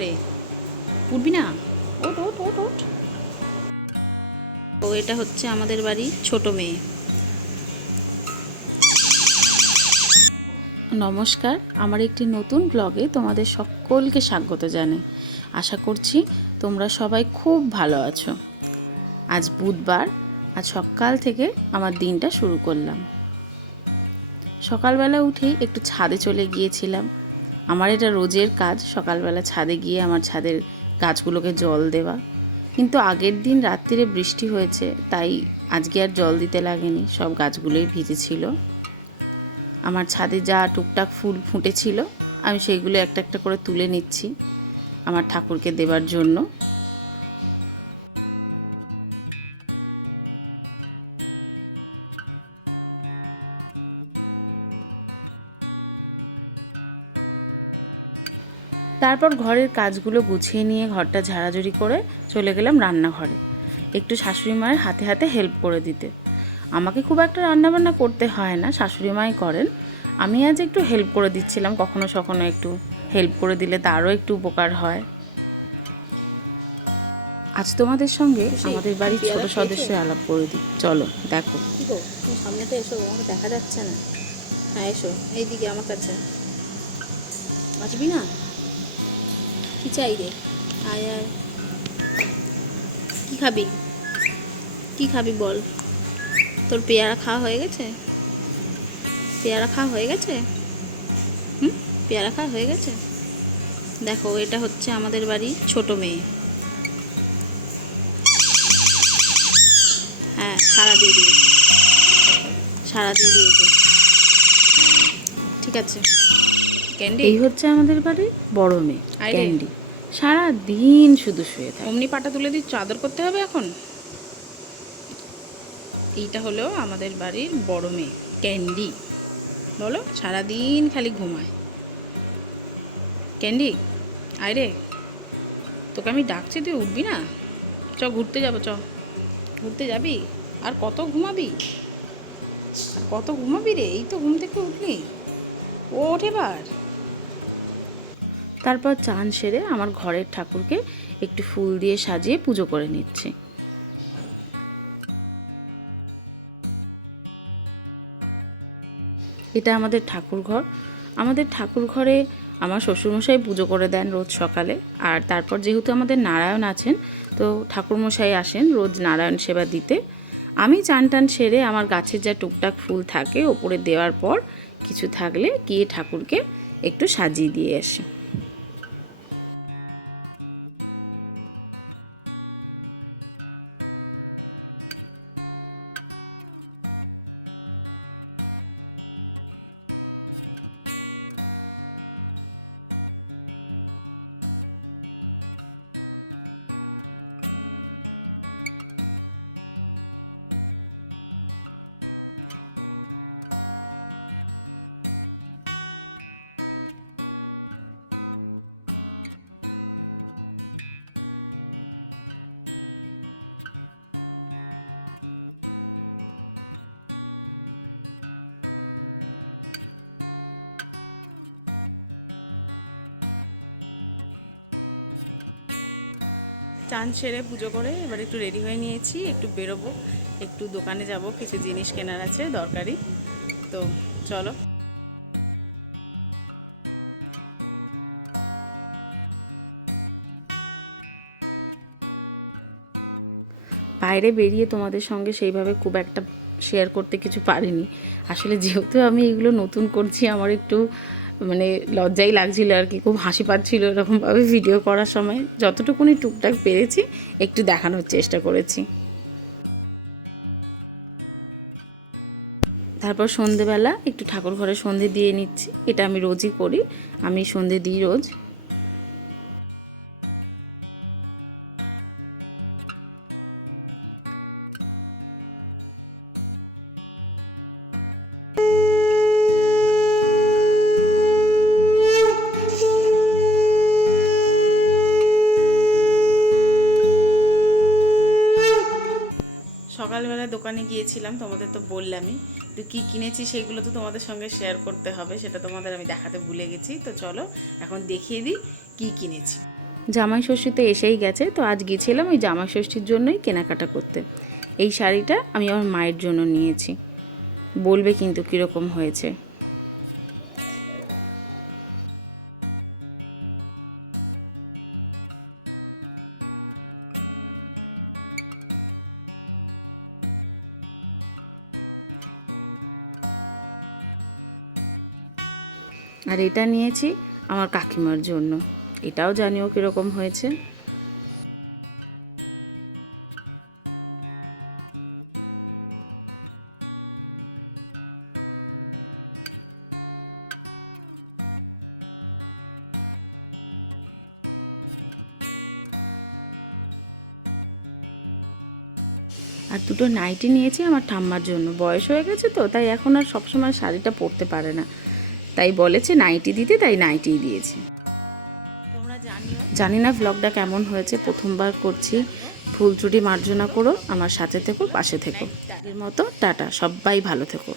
রে উঠবি না। ও, এটা হচ্ছে আমাদের বাড়ি ছোট মেয়ে। নমস্কার, আমার একটি নতুন ব্লগে তোমাদের সকলকে স্বাগত জানাই। আশা করছি তোমরা সবাই খুব ভালো আছো। আজ বুধবার, আজ সকাল থেকে আমার দিনটা শুরু করলাম। সকালবেলা উঠে একটু ছাদে চলে গিয়েছিলাম। আমার এটা রোজের কাজ, সকালবেলা ছাদে গিয়ে আমার ছাদের গাছগুলোকে জল দেওয়া। কিন্তু আগের দিন রাত্রিরে বৃষ্টি হয়েছে, তাই আজকে আর জল দিতে লাগেনি, সব গাছগুলোই ভিজেছিল আমার ছাদে যা টুকটাক ফুল ফুটেছিল, আমি সেইগুলো একটা একটা করে তুলে নিচ্ছি, আমার ঠাকুরকে দেবার জন্য। তারপর ঘরের কাজগুলো গুছিয়ে নিয়ে ঘরটা ঝাড়াঝুড়ি করে চলে গেলাম রান্নাঘরে। একটু শাশুড়ি মায়ের হাতে হাতে হেল্প করে দিতে। আমাকে খুব একটা রান্নাবান্না করতে হয় না শাশুড়ি মাই করেন। আমি আজ একটু হেল্প করে দিচ্ছিলাম কখনো সখনো একটু হেল্প করে দিলে তারও একটু উপকার হয়। আজ তোমাদের সঙ্গে আমাদের বাড়ির ছোট সদস্যের আলাপ করে দিই। চলো দেখো। সামনেটা এসো আমাকে দেখা যাচ্ছে না। হ্যাঁ এসো এইদিকে আমার কাছে। আসবি না? চাই রে। আয় আয়। কি খাবি? কি খাবি বল। তোর পেয়ারা খাওয়া হয়ে গেছে? পেয়ারা খাওয়া হয়ে গেছে? হুম? পেয়ারা খাওয়া হয়ে গেছে? দেখো এটা হচ্ছে আমাদের বাড়ি ছোট মেয়ে। হ্যাঁ সারাদিন সারাদিন ঠিক আছে। ক্যান্ডি এই হচ্ছে আমাদের বাড়ির বড় মেয়ে। ক্যান্ডি সারা দিন শুধু শুয়ে থাকে। অমনি পাটা তুলে দিচ্ছ, আদর করতে হবে এখন? এইটা হলো আমাদের বাড়ির বড় মেয়ে, ক্যান্ডি। বলো, সারাদিন খালি ঘুমায়। ক্যান্ডি, আয় রে। তোকে আমি ডাকছি, তুই উঠবি না? চ, ঘুরতে যাব, চ। ঘুরতে যাবি? আর কত ঘুমাবি? কত ঘুমাবি রে? এই তো ঘুম থেকে উঠবি। ওঠ এবার। তারপর চান সেরে আমার ঘরের ঠাকুরকে একটু ফুল দিয়ে সাজিয়ে পুজো করে নিচ্ছে। এটা আমাদের ঠাকুর ঘর। আমাদের ঠাকুর ঘরে আমার শ্বশুরমশাই পুজো করে দেন রোজ সকালে। আর তারপর যেহেতু আমাদের নারায়ণ আছেন, তো ঠাকুরমশাই আসেন রোজ নারায়ণ সেবা দিতে। আমি চান টান সেরে আমার গাছের যা টুকটাক ফুল থাকে, ওপরে দেওয়ার পর কিছু থাকলে গিয়ে ঠাকুরকে একটু সাজিয়ে দিয়ে আসি। সেরে পুজো করে এবার একটু রেডি হয়ে নিয়েছি, একটু বেরোবো, একটু দোকানে যাব, কিছু জিনিস কেনার আছে, দরকারি। তো চলো। বাইরে বেরিয়ে তোমাদের সঙ্গে সেইভাবে খুব একটা শেয়ার করতে কিছু পারিনি। আসলে যেহেতু আমি এগুলো নতুন করছি, আমার একটু মানে লজ্জাই লাগছিল আর কি, খুব হাসি পাচ্ছিল এরকমভাবে ভিডিও করার সময়। যতটুকুনি টুকটাক পেরেছি, একটু দেখানোর চেষ্টা করেছি। তারপর সন্ধেবেলা একটু ঠাকুর ঘরে সন্ধে দিয়ে নিচ্ছি। এটা আমি রোজই করি। আমি সন্ধে দিই রোজ। সকালবেলা দোকানে গিয়েছিলাম তোমাদের তো বললামই তো কী কিনেছি সেগুলো তো তোমাদের সঙ্গে শেয়ার করতে হবে, সেটা তোমাদের আমি দেখাতে ভুলে গেছি। তো চলো এখন দেখিয়ে দিই কী কিনেছি। জামাই ষষ্ঠী তো এসেই গেছে, তো আজ গিয়েছিলাম ওই জামাই ষষ্ঠীর জন্যই কেনাকাটা করতে। এই শাড়িটা আমি আমার মায়ের জন্য নিয়েছি। বলবে কিন্তু কীরকম হয়েছে। এটা নিয়েছি আমার কাকিমার জন্য। এটাও জানিও কীরকম হয়েছে। দুটো নাইটি নিয়েছি আমার ঠাম্মার জন্য। বয়স হয়ে গেছে তো, তাই এখন আর সবসময় শাড়িটা পরতে পারে না। তাই বলেছে নাইটি দিতে, তাই নাইটি দিয়েছে। জানি না ব্লগটা কেমন হয়েছে, প্রথমবার করছি। ভুল ত্রুটি মার্জনা করো, আমার সাথে থেকো, পাশে থেকো। মতো, টাটা, সবাই ভালো থেকো।